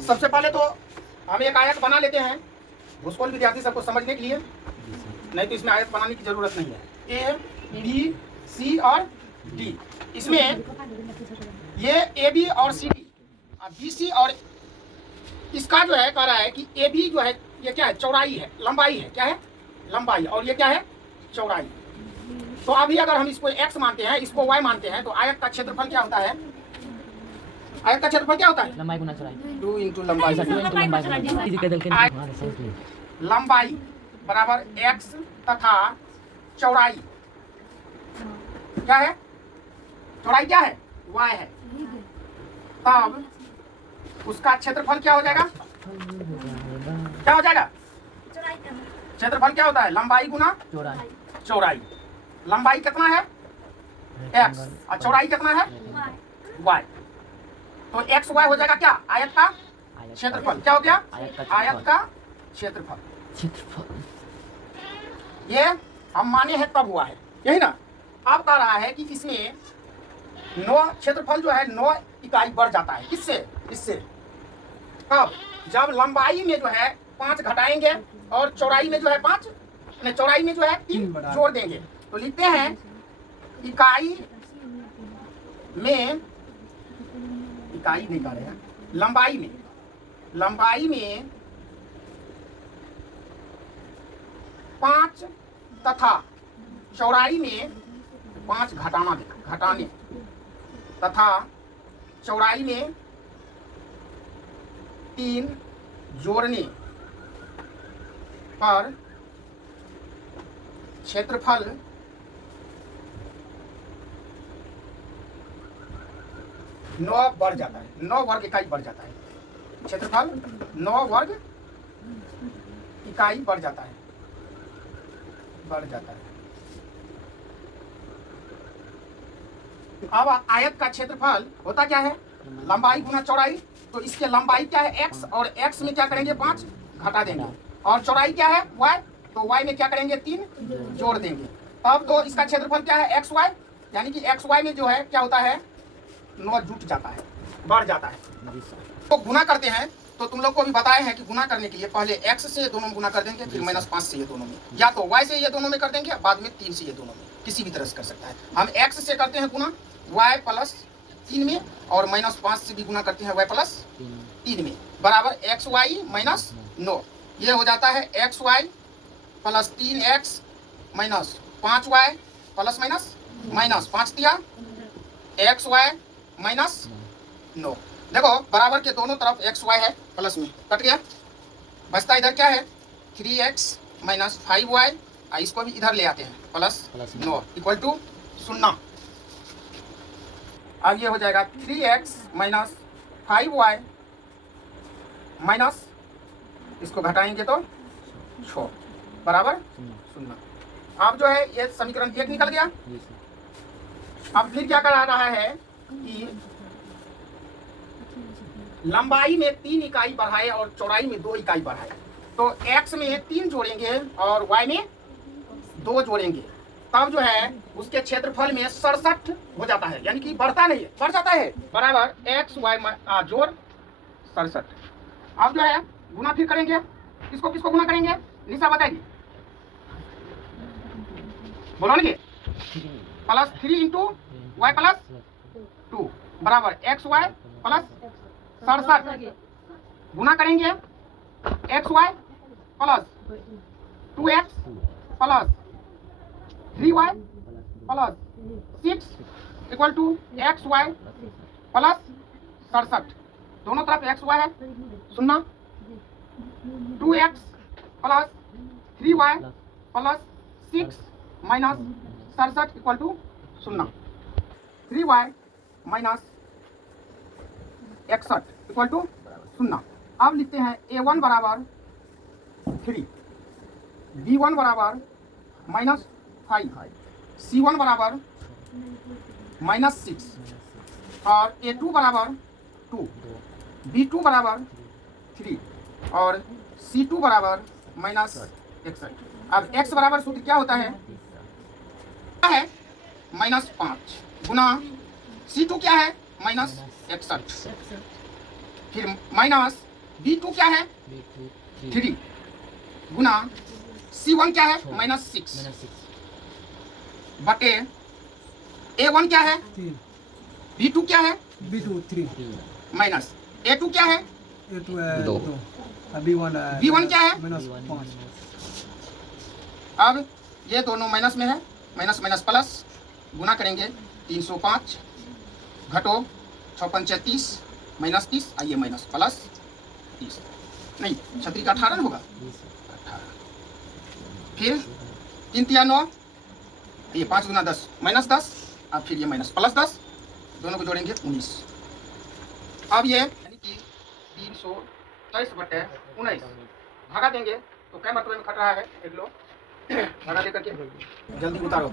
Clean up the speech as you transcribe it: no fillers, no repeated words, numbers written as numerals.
सबसे पहले तो हम एक आयत बना लेते हैं भूस्कोल विद्यार्थी सबको समझने के लिए, नहीं तो इसमें आयत बनाने की जरूरत नहीं है। ए बी सी और डी, इसमें ये ए बी और सी डी, बी सी और इसका जो है कह रहा है कि ए बी जो है ये क्या है, चौड़ाई है, लंबाई है, क्या है, लंबाई, और ये क्या है, चौड़ाई। तो अभी अगर हम इसको x मानते हैं, इसको y मानते हैं, तो आयत का क्षेत्रफल क्या होता है, आयत का क्षेत्रफल क्या होता है, लंबाई गुना चौड़ाई, 2 इंटू लंबाई, 2 इंटू लंबाई, लंबाई बराबर x तथा चौड़ाई क्या है, चौड़ाई क्या है, y है, तब उसका क्षेत्रफल क्या हो जाएगा, क्या हो जाएगा, क्षेत्रफल क्या होता है, लंबाई गुना चौड़ाई, चौड़ाई। लंबाई कितना है x और चौड़ाई कितना है y, तो x y हो जाएगा क्या, आयत का क्षेत्रफल, क्या हो गया, आयत का क्षेत्रफल। ये हम माने हैं तब हुआ है, यही ना। अब कह रहा है कि इसमें 9 क्षेत्रफल जो है 9 इकाई बढ़ जाता है, किससे, इससे, कब, जब लंबाई में जो है 5 घटाएंगे और चौड़ाई में जो है 5, चौड़ाई में जो है 3 जोड़ देंगे, तो लिखते हैं इकाई में, इकाई नहीं कह रहे हैं, लंबाई में, लंबाई में 5 तथा चौड़ाई में 5 घटाने तथा चौड़ाई में 3 जोड़ने पर क्षेत्रफल 9 बढ़ जाता है, 9 वर्ग इकाई बढ़ जाता है, क्षेत्रफल 9 वर्ग इकाई बढ़ जाता है, अब आयत का क्षेत्रफल होता क्या है, लंबाई गुना चौड़ाई, तो इसके लंबाई क्या है x, और x में क्या करेंगे 5 घटा देंगे, और चौड़ाई क्या है y, तो y में क्या करेंगे 3 जोड़ देंगे, तब तो इसका क्षेत्रफल क्या है x y, यानी कि x y में जो है क्या होता है 9 जुट जाता है, बढ़ जाता है। तो गुना करते हैं, तो तुम लोग को भी बताए हैं कि गुना करने के लिए पहले x से ये दोनों में गुना कर देंगे, फिर -5 से ये दोनों में, या तो y से ये दोनों में कर देंगे, बाद में 3 से ये दोनों में, किसी भी तरह से कर सकता है। हम x से करते हैं गुना y प्लस 3 में, और -5 से भी गुना करते हैं y प्लस 3 में, बराबर एक्स वाई माइनस 9, ये हो जाता है X Y plus 3x minus 5y plus minus 5 दिया एक्स वाई माइनस 9। देखो बराबर के दोनों तरफ एक्स वाई है, प्लस में कट गया, बचता इधर क्या है 3x माइनस 5y, इसको भी इधर ले आते हैं प्लस 9 इक्वल टू 0। अब ये हो जाएगा 3x माइनस 5y माइनस, इसको घटाएंगे तो 6 बराबर 0। अब जो है ये समीकरण 1 निकल गया। अब फिर क्या करा रहा है कि लंबाई में 3 इकाई बढ़ाए और चौड़ाई में 2 इकाई बढ़ाए, तो x में 3 जोड़ेंगे और y में 2 जोड़ेंगे, तब जो है उसके क्षेत्रफल में 67 हो जाता है, यानी कि बढ़ता नहीं है, बढ़ जाता है, बराबर एक्स वाई जोड़ 67। अब जो है गुना फिर करेंगे, किसको गुना करेंगे, निशा बताएगी, बोलोगे प्लस 3 इंटू वाई प्लस 2 बराबर एक्स वाई प्लस 67, गुना करेंगे X Y plus 2x plus 3y plus 6 equal to X Y plus 67, दोनों तरफ एक्स वाई है 0, 2x plus 3y plus 6 minus 67 equal to 0, 3y minus 61 equal to 0। अब लिखते हैं a1 बराबर 3, b1 बराबर -5, c1 बराबर -6 और a2 बराबर 2, b2 बराबर 3 और c2 बराबर -61। अब x बराबर सूत्र क्या होता है, -5 गुना c2 क्या है -61, फिर माइनस B2 क्या है 3 गुना C1 क्या है -6 बटे A1 क्या है B2 क्या है B2 3 माइनस A2 क्या है A2 2 B1 B1 क्या है -5 अब ये दोनों माइनस में है माइनस माइनस प्लस गुना करेंगे 305 घटो 6 पंचे 30 -30 आइए माइनस प्लस 30 नहीं 36 का 18 होगा 18 फिर 3 तिया 9 ये 5 गुना 10 -10 अब फिर ये माइनस प्लस 10 दोनों को जोड़ेंगे 19 अब ये यानी कि 323 बटे 19 भागा देंगे तो क्या मतलब में खट रहा है देख लो भागा दे करके जल्दी उतारो